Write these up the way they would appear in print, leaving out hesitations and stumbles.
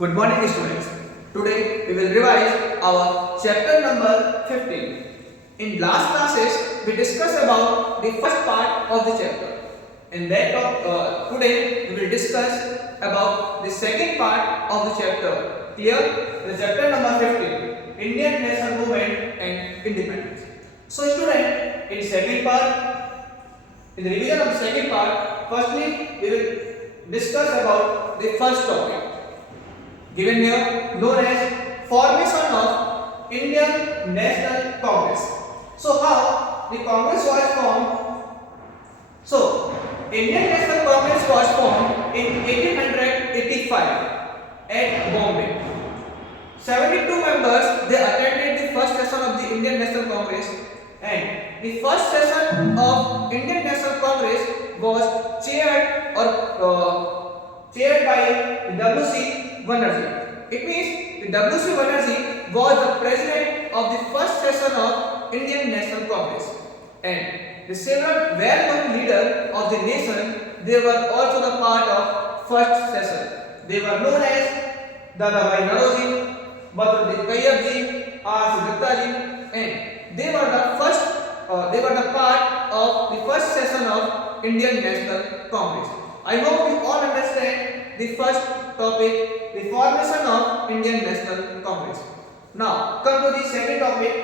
Good morning students. Today we will revise our chapter number 15. In last classes we discussed about the first part of the chapter. In that today we will discuss about the second part of the chapter. Clear? The chapter number 15. Indian national movement and independence. So student, in the revision of the second part, firstly we will discuss about the first topic given here known as formation of Indian National Congress. So how the Congress was formed? So Indian National Congress was formed in 1885 at Bombay. 72 members they attended the first session of the Indian National Congress, and the first session of Indian National Congress was chaired by W.C. Banerjee. It means the W.C. Banerjee was the president of the first session of Indian National Congress, and the several well-known leaders of the nation they were also the part of first session. They were known as Dadabhai Naoroji, Badruddin Tayyab, R.C. Dutta, and they were the part of the first session of Indian National Congress. I hope you all understand the first topic, the formation of Indian National Congress. Now come to the second topic,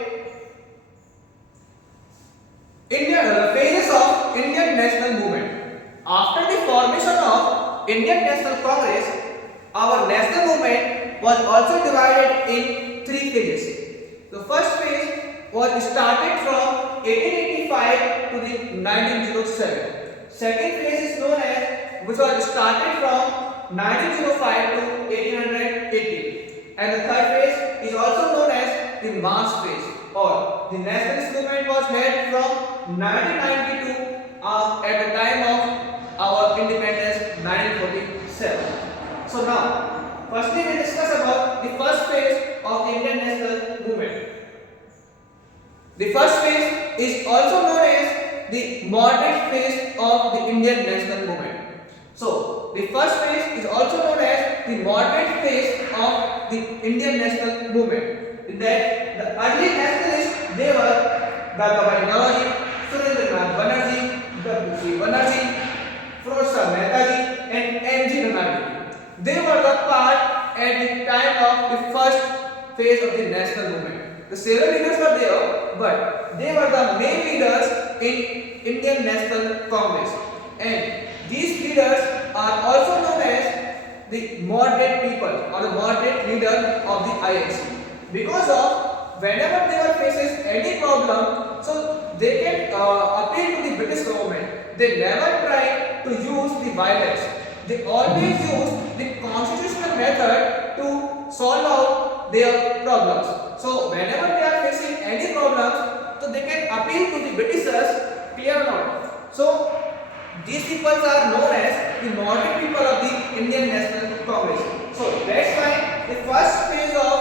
phases of Indian National Movement. After the formation of Indian National Congress, our national movement was also divided in three phases. The first phase was started from 1885 to the 1907. Second phase is known as, which was started from 1905 to 1880, and the third phase is also known as the March phase, or the nationalist movement was held from 1992 at the time of our independence 1947. So now, firstly we discuss about the first phase of the Indian national movement. The first phase is also known as the moderate phase of the Indian national movement. So, the first phase is also known as the moderate phase of the Indian national movement. In that, the early nationalists they were Dadabhai Naoroji, Surendranath Banerjee, W.C. Banerjee, Firoz Shah Mehta, and M.G. Ranade. They were the part at the time of the first phase of the national movement. The several leaders were there, but they were the main leaders in Indian National Congress, and these leaders are also known as the moderate people or the moderate leader of the INC, because of whenever they were faces any problem, so they can appeal to the British government. They never try to use the violence. They always use the constitutional method to solve out their problems. So whenever they are facing any problems, so they can appeal to the Britishers. Clear or not? So these people are known as the moderate people of the Indian National Congress. So that's why the first phase of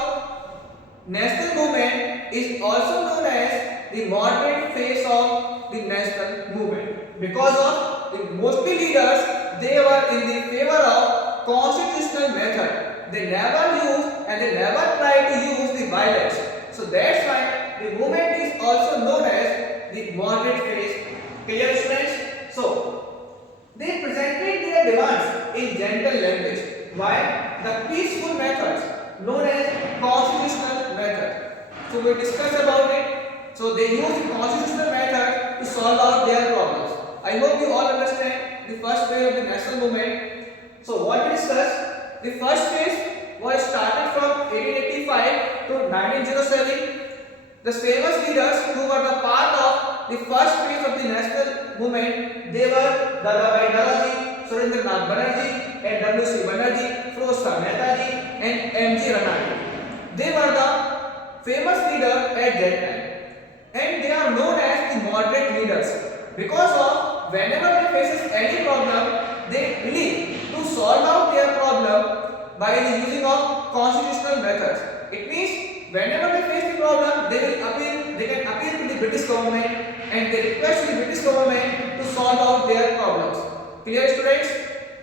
national movement is also known as the moderate phase of the national movement, because of the mostly leaders they were in the favor of constitutional method. They never used and they never tried to use the violence. So that's why the movement is also known as the moderate phase. Clear, students? So they presented their demands in gentle language, while the peaceful methods known as constitutional method. So we discussed about it. So they used the constitutional method to solve out their problems. I hope you all understand the first phase of the national movement. So what we discussed, the first phase was started from 1885 to 1907. The famous leaders who were the part of the first phase of the national movement, they were Dadabhai Naoroji, Surendranath Banerjee, and W.C. Banerjee, Firoz Shah Mehta, and M.G. Ranade. They were the famous leaders at that time, and they are known as the moderate leaders, because of whenever they faces any problem, they believe to solve out their problem by the using of constitutional methods. It means whenever they face the problem, they can appeal to the British government, and they request the British government to solve out their problems. Clear, students?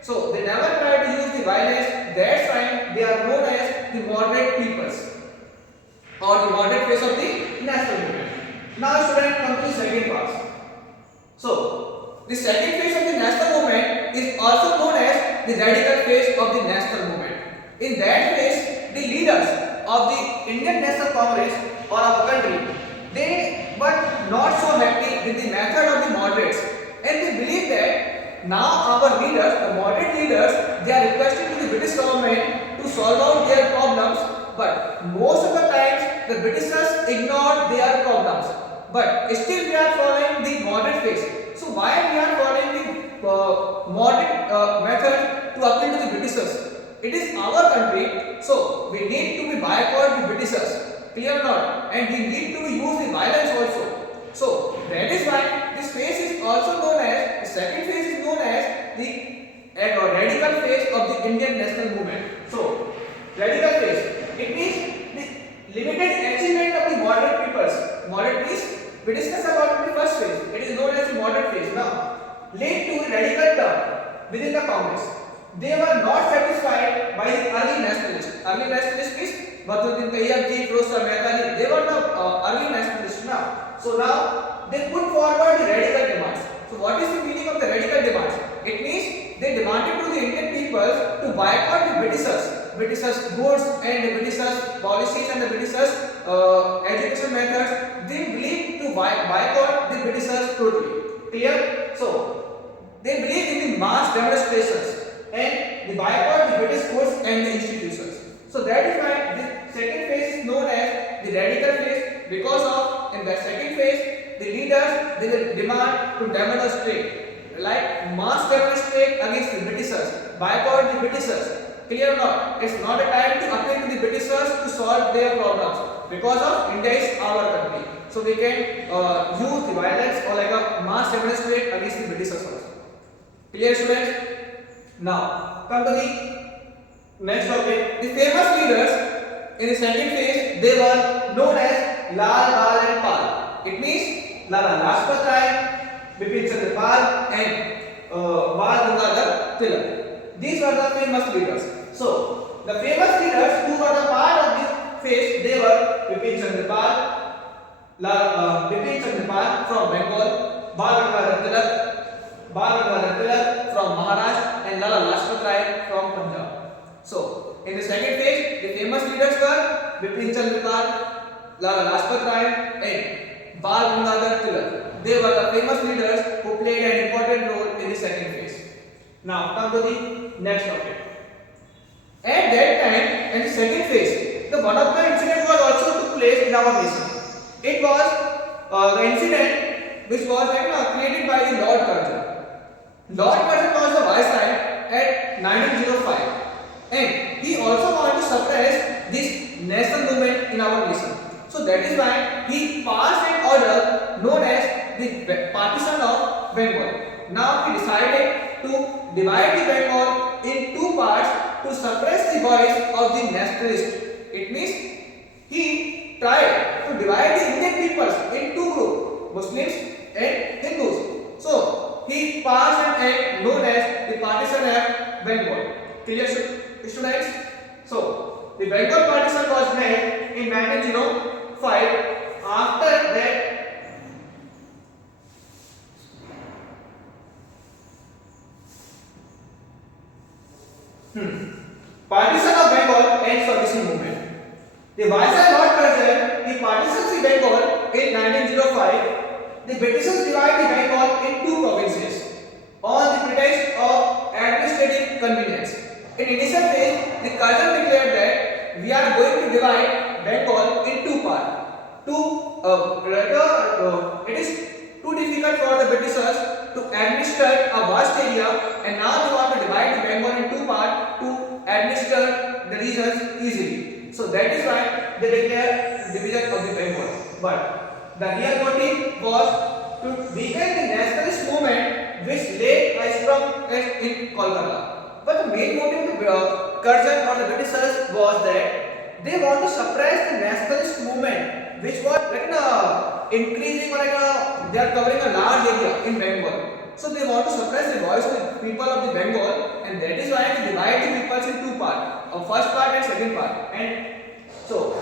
So they never try to use the violence. That's why they are known as the moderate peoples or the moderate phase of the national movement. Now students come to the second part. So the second phase of the national movement is also known as the radical phase of the national movement. In that phase, the leaders of the Indian National Congress or our country, they were not so happy with the method of the moderates, and they believe that now our leaders, the moderate leaders, they are requesting to the British government to solve out their problems, but most of the times the Britishers ignored their problems. But still we are following the moderate phase. So why we are following the moderate method to appeal to the Britishers? It is our country, so we need to be boycott the Britishers. Clear or not? And we need to use the violence also. So that is why this phase is also known as, the second phase is known as the radical phase of the Indian national movement. So radical phase, it means the limited achievement of the moderate peoples. Moderate means we discussed about the first phase. It is known as the moderate phase. Now led to a radical turn within the Congress. They were not satisfied by the early nationalists. Early nationalists means Badruddin Tayyab ji, Firoz Mehta, they were the early nationalists now. So now they put forward the radical demands. So what is the meaning of the radical demands? It means they demanded to the Indian people to boycott the Britishers' goods and the Britishers' policies and the Britishers' education methods. They believe to boycott the Britishers totally. Clear? So they believe in the mass demonstrations and the boycott the British goods and the institutions. So that is why this second phase is known as the radical phase, because of in the second phase the leaders they will demand to demonstrate, like mass demonstrate against the Britishers, boycott the Britishers. Clear or not? It's not a time to appeal to the Britishers to solve their problems, because of India is our country. So we can use the violence or like a mass demonstrate against the Britishers also. Clear students? Now come to the next topic. The famous leaders in the second phase, they were known as Lal, Bal and Pal. It means Lala Lajpat Rai, Bipin Chandra Pal and Bal Gangadhar Tilak. These were the famous leaders. So the famous leaders who were the part of this phase, they were Bipin Chandra Pal, Bipin Chandra Pal from Bengal, Bal Gangadhar Tilak from Maharashtra and Lala Lajpat Rai from Punjab. So in the second phase, the famous leaders were Bipin Chandra Pal, Lala Lajpat Rai and Bal Gangadhar Tilak. They were the famous leaders who played an important role in the second phase. Now come to the next topic. At that time, in the second phase, the one of the incident was also took place in our nation. It was the incident which was created by the Lord Curzon. Lord Curzon was the viceroy at 1905, and he also wanted to suppress this national movement in our nation. So that is why he passed an order known as the Partition of Bengal. Now he decided to divide the Bengal in two parts to suppress the voice of the nationalists. It means he tried to divide the Indian peoples in two groups, Muslims and Hindus. So he passed an act known as the Partition of Bengal. Clear students? So the Bengal Partition was made in 1905. After that, Partition of Bengal ends for this movement. The Viceroy Lord Curzon, he partitions the Bengal in 1905. The Britishers divide the Bengal in two provinces on the pretext of administrative convenience. In initial phase, the Curzon declared that we are going to divide Bengal in two parts. It is too difficult for the Britishers to administer a vast area, and now they want to divide the Bengal in two parts to administer the regions easily. So that is why they declare division of the Bengal. But the real motive was to weaken the nationalist movement which lay a strong crest in Kolkata. But the main motive of the Curzon or the Britishers was that they want to suppress the nationalist movement which was increasing, they are covering a large area in Bengal. So they want to suppress the voice of the people of the Bengal, and that is why they divide the peoples in two parts, a first part and second part. And so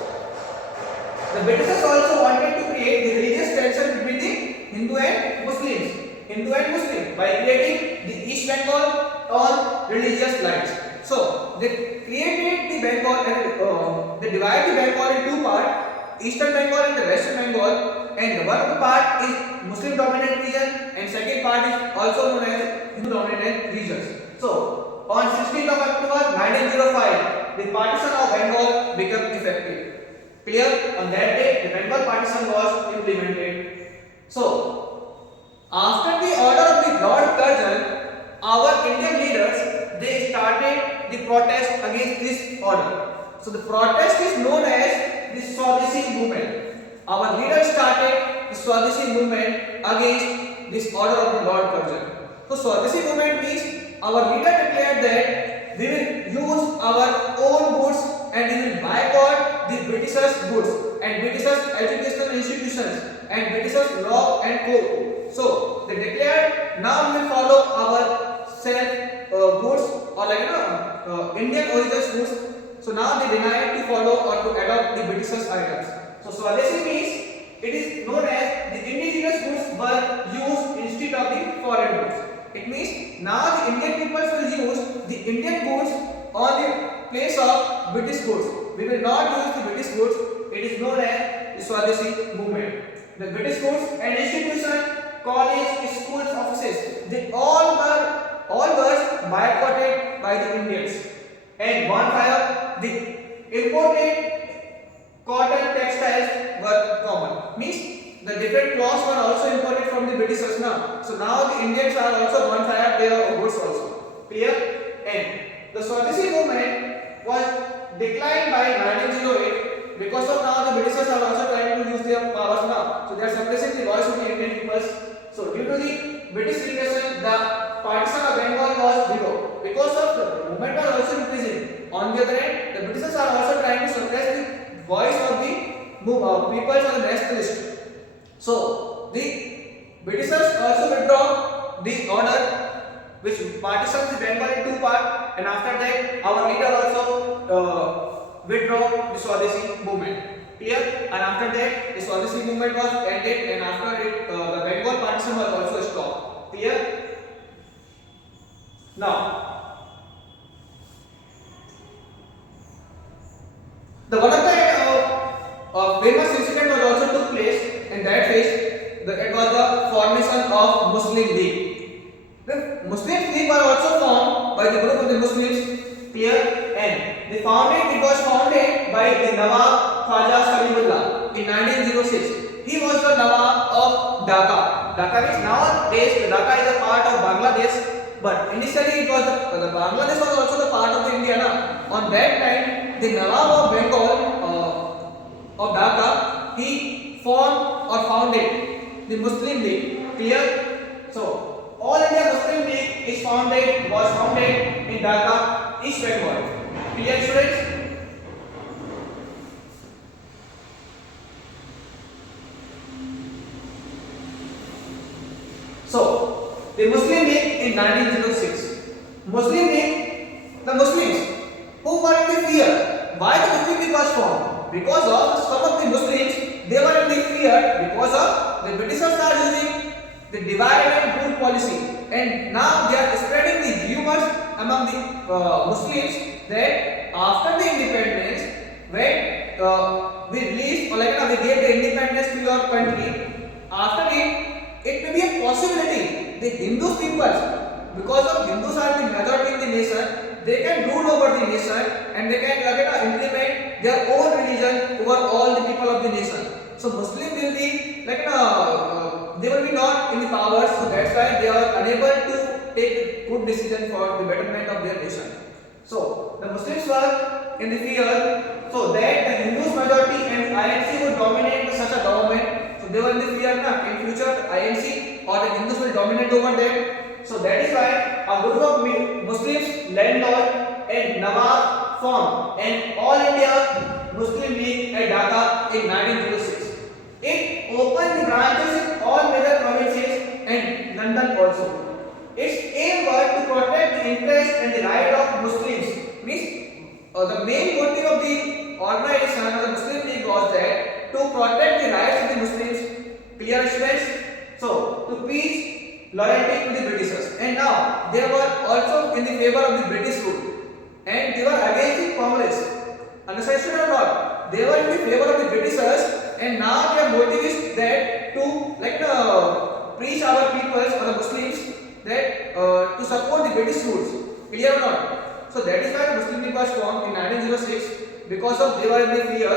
the Britishers also wanted to create the religious tension between the Hindu and Muslims by creating the East Bengal on religious lines. So they created the Bengal and they divide the Bengal in two parts, Eastern Bengal and the Western Bengal, and one of the part is Muslim dominant region and second part is also known as Hindu dominant regions. So on 16th of October 1905, the partition of Bengal became effective. Clear? On that day, the Bengal partition was implemented. So, after the order of the Lord Curzon, our Indian leaders, they started the protest against this order. So, the protest is known as the Swadeshi movement. Our leaders started the Swadeshi movement against this order of the Lord Curzon. So, Swadeshi movement means our leader declared that we will use our own goods and we will boycott the Britishers' goods and Britishers' educational institutions and Britishers' law and code. So they declared now we will follow our self goods or Indian origins goods. So now they denied to follow or to adopt the Britishers' items. So Swadeshi means it is known as the indigenous goods were used instead of the foreign goods. It means now the Indian people will use the Indian goods on the place of British goods. We will not use the British goods. It is known as the Swadeshi movement. The British goods and institutions, college, schools, offices, they all were boycotted by the Indians. And bonfire, the imported cotton textiles were common. Means the different cloths were also imported from the Britishers now. So now the Indians are also bonfire their goods also. Clear? And the Swadeshi movement was declined by 1908 because of now the Britishers are also trying to use their powers now. So they are suppressing the voice of the Indian peoples. So due to the British repression, the partition of Bengal was zero. Because of the movement was also increasing. On the other hand, the Britishers are also trying to suppress the voice of the peoples of the nationalists. So the Britishers also withdraw the order which partitions the Bengal in two parts, and after that our leader also withdraw the Swadeshi movement. Clear? And after that the Swadeshi movement was ended, and after it the Bengal partition was also stopped. Clear? Now, the one of the famous incident was also took place in that phase. It was the formation of Muslim League. The Muslim League was also formed by the group of the Muslims. Clear? And it was founded by the Nawab Khwaja Salimullah in 1906. He was the Nawab of Dhaka. Dhaka means nowadays Dhaka is a part of Bangladesh, but initially it was the Bangladesh was also the part of the India. On that time, the Nawab of Bengal of Dhaka, he formed or founded the Muslim League. Clear? So All India Muslim League was founded in Dhaka, East Bengal. Clear, students? So, the Muslim League in 1906. Muslim League, the Muslims who were in the fear. Why the Muslim League was formed? Because of some of the Muslims, they were in the fear because of the Britishers are using the divide and rule policy, and now they are spreading the rumors among the Muslims that after the independence, when we released or we gave the independence to your country, after it may be a possibility the Hindu peoples, because of Hindus are the majority in the nation, they can rule over the nation and they can implement their own religion over all the people of the nation. So Muslim will be they will be not in the power, so that's why they are unable to take good decision for the betterment of their nation. So the Muslims were in the fear, so that the Hindus majority and INC would dominate such a government. So they were in the fear that in future INC or the Hindus will dominate over them. So that is why a group of Muslims, landlord and Nawab formed an All India Muslim League at Dhaka in 1906. It opened the branches in all major provinces and the London also. Its aim was to protect the interest and the right of Muslims. Means the main motive of the organization of the Muslim League was that to protect the rights of the Muslims. Clear, students? So to peace, loyalty to the Britishers, and now they were also in the favor of the British rule, and they were against the Congress. Understand or not? They were in the favor of the Britishers, and now their motive is that to preach our peoples or the Muslims that to support the British rules. Clear or not? So that is why the Muslim League was formed in 1906, because of they were in the fear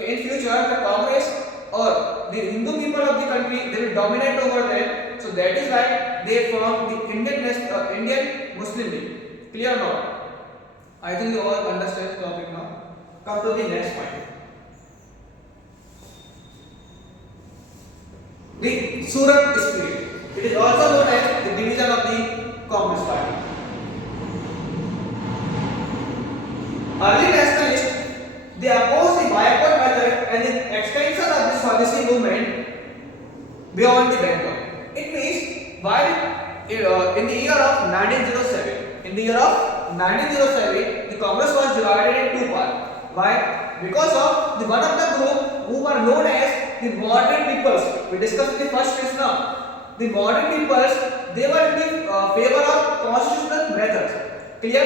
in future the Congress or the Hindu people of the country they will dominate over them. So that is why they formed the Indian Muslim League. Clear or not? I think you all understand the topic now. Come to the next point. The Surat spirit. It is also known as the division of the Communist Party. Early nationalists, they opposed the boycott method and the extension of the Swadeshi movement beyond the Bengal. It means while in the year of 1907, the Congress was divided in two parts. Why? Because of the one of the group who were known as the modern peoples. We discussed in the first phase now. The modern peoples, they were in the favor of constitutional methods. Clear?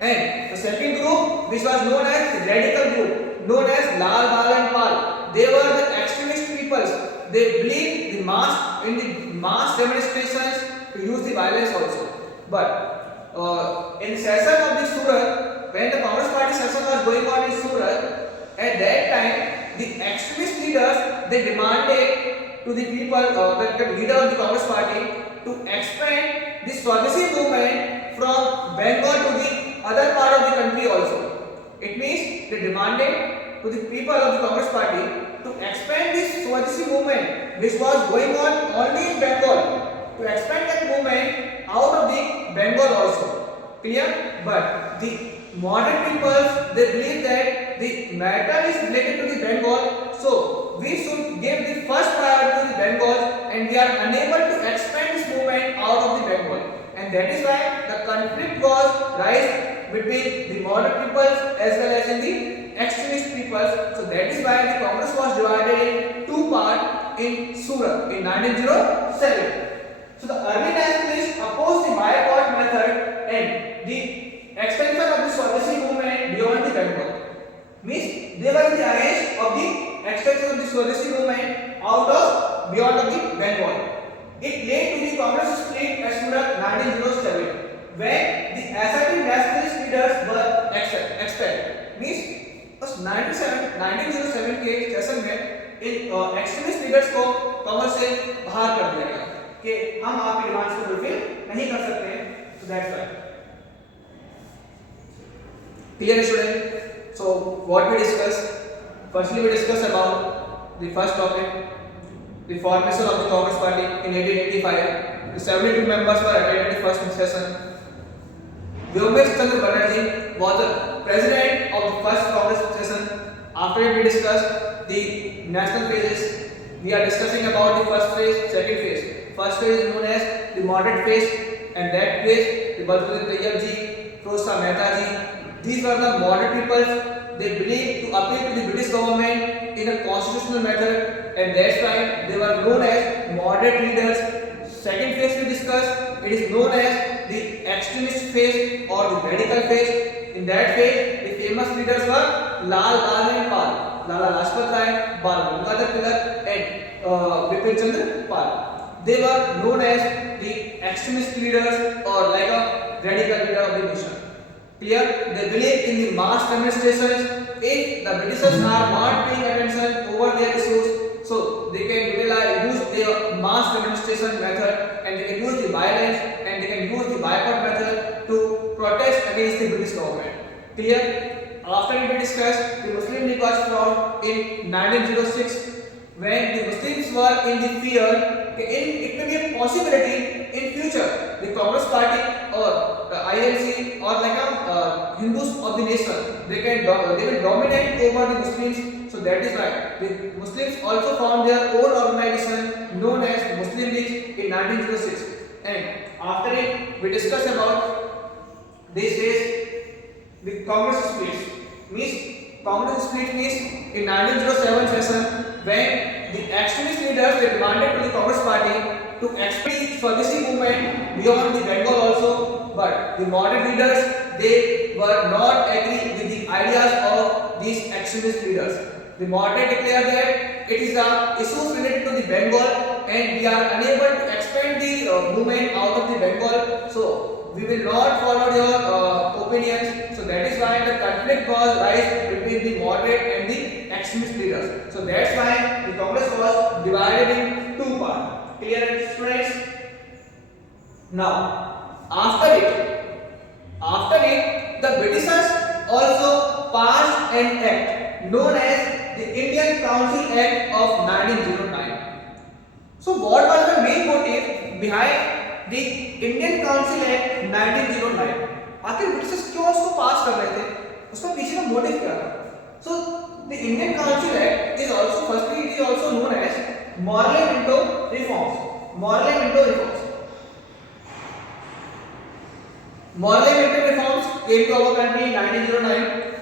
And the second group, which was known as the radical group, known as Lal, Bal and Pal, they were the extremist peoples. They believed in the mass demonstrations to use the violence also. But in the session of the Surat, when the Congress Party session was going on in Surat, at that time the extremist leaders they demanded to the people, the leader of the Congress Party, to expand the Swadeshi movement from Bengal to the other part of the country also. It means they demanded to the people of the Congress Party to expand this Swadeshi movement, which was going on only in Bengal, to expand that movement out of the Bengal also. Clear? But the modern peoples they believe that the matter is related to the Bengal, so we should give the first priority to the Bengal, and we are unable to expand this movement out of the Bengal. And that is why the conflict was rise between the modern peoples as well as in the extremist peoples. So that is why the Congress was divided in two parts in Surat in 1907. So the early nationalists opposed the boycott method and the extension of the Swadeshi movement beyond the Bengal. Means they were in the against of the extension of the Swadeshi movement out of beyond of the Bengal. It led to the Congress split at Surat 1907, when the assertive nationalist leaders were expelled. Means 1907 के session में इन extremist leaders को कांग्रेस से बाहर कर दिया गया कि हम आपकी डिमांड्स को फुलफिल नहीं कर सकते. So that's why. Clear, student? So what we discussed? Firstly, we discussed about the first topic, the formation of the Congress Party in 1885. The 72 members were attended the first session. Vyomesh Chandra Banerjee was the president of the first Congress session. After it, we discussed the national phases. We are discussing about the first phase, second phase. First phase is known as the moderate phase, and that phase, the Badruddin Tayyab ji, Firoz Shah Mehta ji, these were the moderate peoples. They believed to appeal to the British government in a constitutional method, and that's why they were known as moderate leaders. Second phase we discussed, it is known as the extremist phase or the radical phase. In that phase, the famous leaders were Lal, Bal and Pal. Lala Lajpat Rai, Bal Gangadhar Tilak and Bipin Chandra Pal. They were known as the extremist leaders or like a radical leader of the nation. Clear? They believe in the mass demonstrations. If the Britishers are not paying attention over their issues, so they can use their mass demonstration method, and they can use the violence, and they can use the boycott method to protest against the British government. Clear? After it we discussed, the Muslim League was formed in 1906 when the Muslims were in the fear it may be a possibility in future the Congress Party or the INC or like a Hindus of the nation they will dominate over the Muslims. So that is why the Muslims also found their own organization known as Muslim League in 1906. and after it we discuss about this phase the Congress speech. Means Congress speech means in 1907 session when the extremist leaders they demanded to the Congress party to expand the Swadeshi movement beyond the Bengal also, but the modern leaders they were not agree with the ideas of these extremist leaders. The moderate declared that it is the issues related to the Bengal and we are unable to expand the movement out of the Bengal, so we will not follow your opinions. So that is why the conflict was rise between the moderate and the extremist leaders. So that's why the Congress was divided in two parts. Clear, students? Now, after it, the Britishers also passed an act known as the Indian Council Act of 1909. So what was the main motive behind the Indian Council Act 1909? आखिर Britishers क्यों उसको पास कर रहे थे? उसका पीछे का motive क्या था? So the Indian Council Act is also firstly it is also known as Morley-Minto reforms. Morley-Minto reforms. Morley-Minto reforms came to our country in 1909.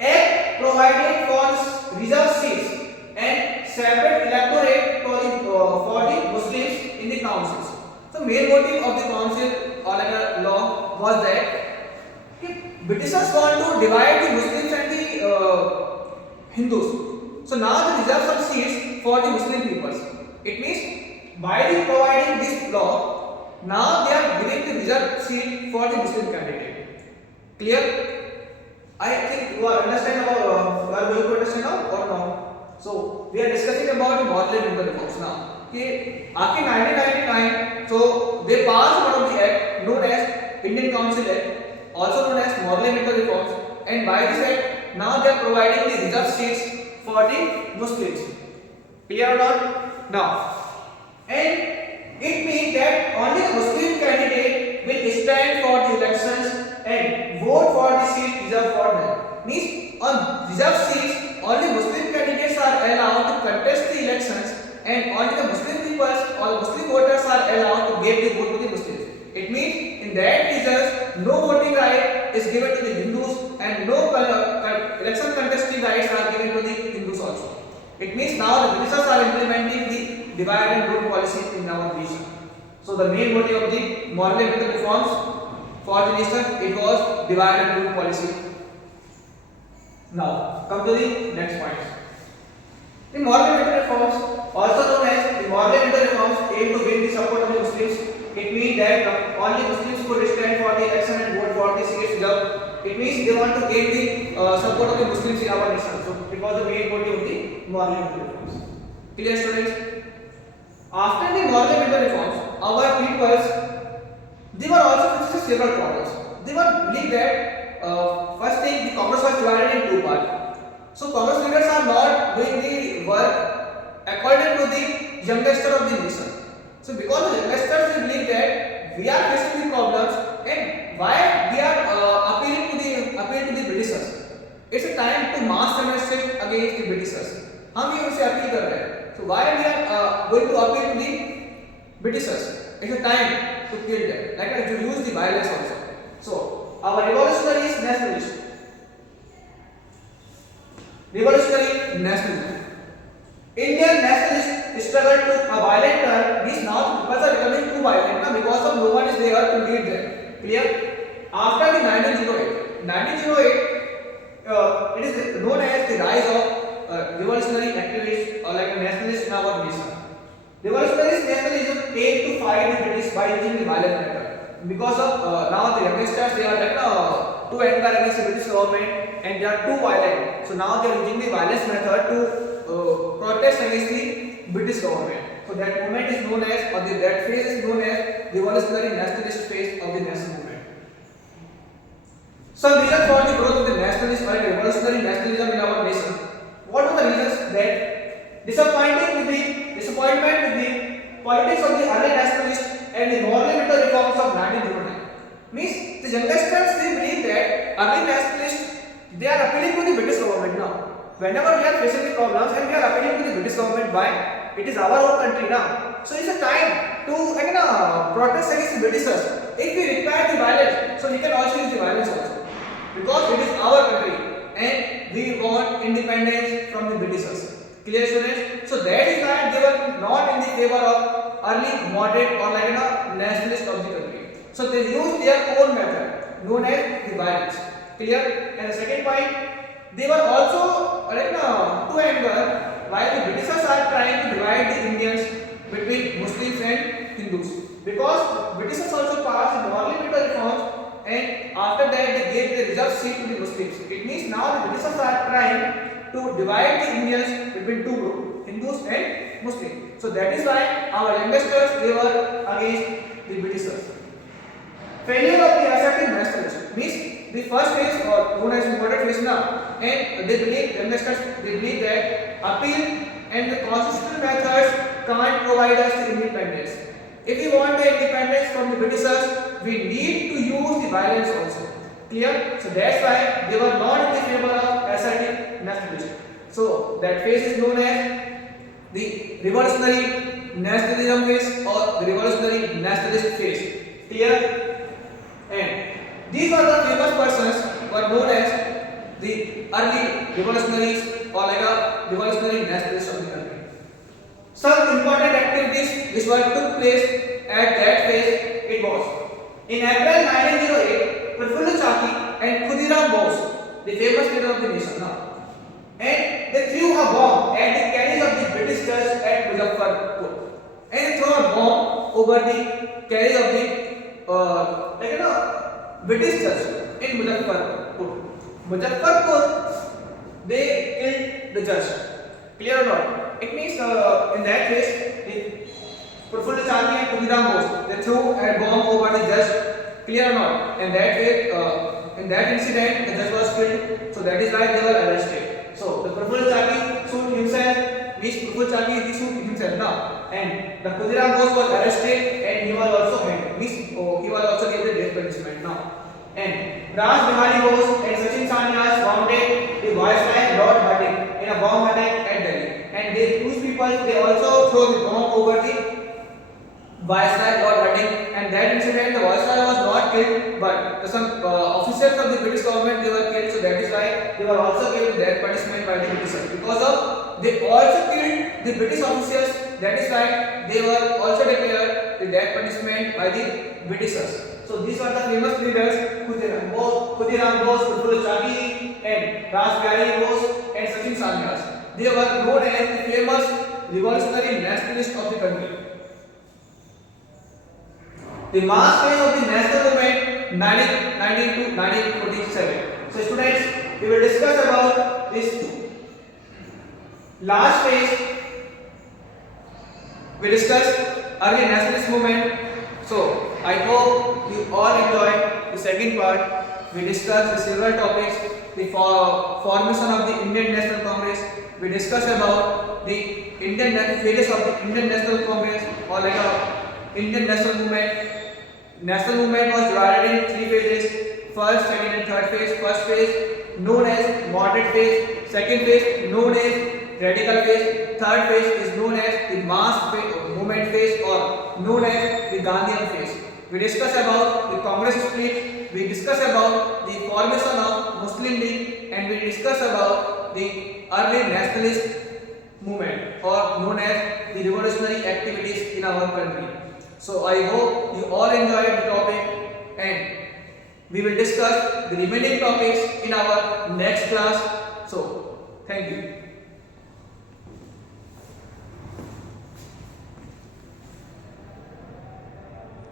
Act provided for reserved seats and separate electorate for the Muslims in the councils. So main motive of the council or like a law was that Britishers want to divide the Muslims and the Hindus. So now they reserve some seats for the Muslim peoples. It means by the providing this law, now they are giving the reserved seat for the Muslim candidate. Clear? I think you are understand about you are going to understand now or not. So we are discussing about the Morley-Minto reforms now. Okay, after 1999, so they passed one of the act known as Indian Council Act, also known as Morley-Minto reforms, and by this act now they are providing the reserved seats for the Muslims. Clear or not? Now, and it means that only the Muslim candidate will stand for the elections and vote for the seat reserved for them. Means on reserved seats, only Muslim candidates are allowed to contest the elections, and only the Muslim people or the Muslim voters are allowed to give the vote to the Muslims. It means in that results, no voting right is given to the Hindus and no election contesting rights are given to the Hindus also. It means now the Britishers are implementing the divide and rule policy in our region. So the main motive of the Morley-Minto reforms for the nation it was divide and rule policy. Now come to the next point. The Morley-Minto reforms, also known as the Morley-Minto reforms, aim to win the support of the Muslims. It means that only Muslims could stand for the election and vote for the seats reserved. It means they want to gain the support of the Muslims in our nation. So it was the main motive of the Morley-Minto reforms. Clear, students? After the Morley-Minto reforms, our peoples they were also facing several problems. They were believed that first thing the Congress was divided in two parts. So Congress leaders are not doing the work according to the youngster of the nation. So because the youngsters believe that we are facing the problems and why we are appealing to the Britishers. It's a time to mass demonstrate against the Britishers. हम ये उनसे appeal कर रहे हैं. So why we are going to appeal to the Britishers? It's a time to kill them, like to use the violence also. So our revolutionary is nationalist. Revolutionary nationalism. Indian nationalists struggle to a violent turn. These now people are becoming too violent now because of no one is there to lead them. Clear? After the 1908, it is known as the rise of revolutionary activists or like a nationalist in our nation. Revolutionary nationalism came to fight the British by using the violent method. Because of now the youngsters they are like too anger against the British government and they are too violent. So now they are using the violence method to protest against the British government. So that movement is known as or that phase is known as revolutionary nationalist phase of the national movement. Some reasons for the growth of the nationalist or revolutionary nationalism in our nation. What are the reasons? That disappointment with the politics of the early nationalists and the Morley-Minto reforms of 1909. Means the youngsters they believe that early nationalists they are appealing to the British government now. Whenever we are facing the problems and we are appealing to the British government, why? It is our own country now. So it's a time to protest against the Britishers. If we require the violence, so we can also use the violence also, because it is our country and we want independence from the Britishers. Clear, students? So that is why they were not in the favor of early moderate or nationalist of the country. So they used their own method known as the violence. Clear? And the second point, they were also to anger while the Britishers are trying to divide the Indians between Muslims and Hindus, because Britishers also passed the parliamentary reforms and after that they gave the reserved seat to the Muslims. It means now the Britishers are trying to divide the Indians between two groups, Hindus and Muslims. So that is why our youngsters, they were against the Britishers. Failure of the assertive nationalism means the first phase, or known as moderate phase now, and they believe that appeal and the constitutional methods can't provide us the independence. If we want the independence from the Britishers, we need to use the violence also. Clear? So that's why they were not in the favor of assertive nationalism. So that phase is known as the revolutionary nationalism phase or the revolutionary nationalist phase. Clear? And these are the famous persons who are known as the early revolutionaries or revolutionary nationalists of the country. Some important activities which took place at that phase, it was in April 1908, Prafulla Chaki and Khudiram Bose, the famous leader of the nation now, and they threw a bomb at the carriage of the British church at Muzaffarpur, and they threw a bomb over the carriage of the British church in Muzaffarpur. Muzaffarpur, they killed the judge. Clear or not? It means in that case, the Prafulla Chaki and Khudiram Bose, they threw a bomb over the judge. Clear or not? And that way, in that incident, the judge was killed. So that is why they were arrested. So the Prafulla Chaki sued himself. Which Prafulla Chaki he sued himself now, and the Khudiram Bose was arrested and he was also hanged. He was also given the death punishment now. And Raj Bihari Bose and Sachin Sanyas wanted the viceroy Lord Hardinge in a bomb attack at Delhi, and those people, they also throw the bomb over the viceroy Lord Hardinge, and that incident the viceroy was not killed, but some officers of the British government, they were killed. So that is why they were also given death punishment by the Britishers, because of they also killed the British officers. That is why they were also declared the death punishment by the Britishers. So these are the famous leaders: Khudiram Bose, Prafulla Chaki, and Raj Bihari Bose and Sachin Sanyas. They were known as the famous revolutionary nationalists of the country. The mass phase of the national movement 1919 to 1947. So students, we will discuss about this last phase. We discussed early nationalist movement. So I hope you all enjoyed the second part. We discussed the several topics: the formation of the Indian National Congress. We discussed about the phases of the Indian National Congress or Indian National Movement. National movement was divided in three phases: first, second, and third phase. First phase known as moderate phase. Second phase known as radical phase. Third phase is known as the mass movement phase or known as the Gandhian phase. We discuss about the Congress split. We discuss about the formation of Muslim League, and we discuss about the early nationalist movement or known as the revolutionary activities in our country. So I hope you all enjoyed the topic, and we will discuss the remaining topics in our next class. So thank you.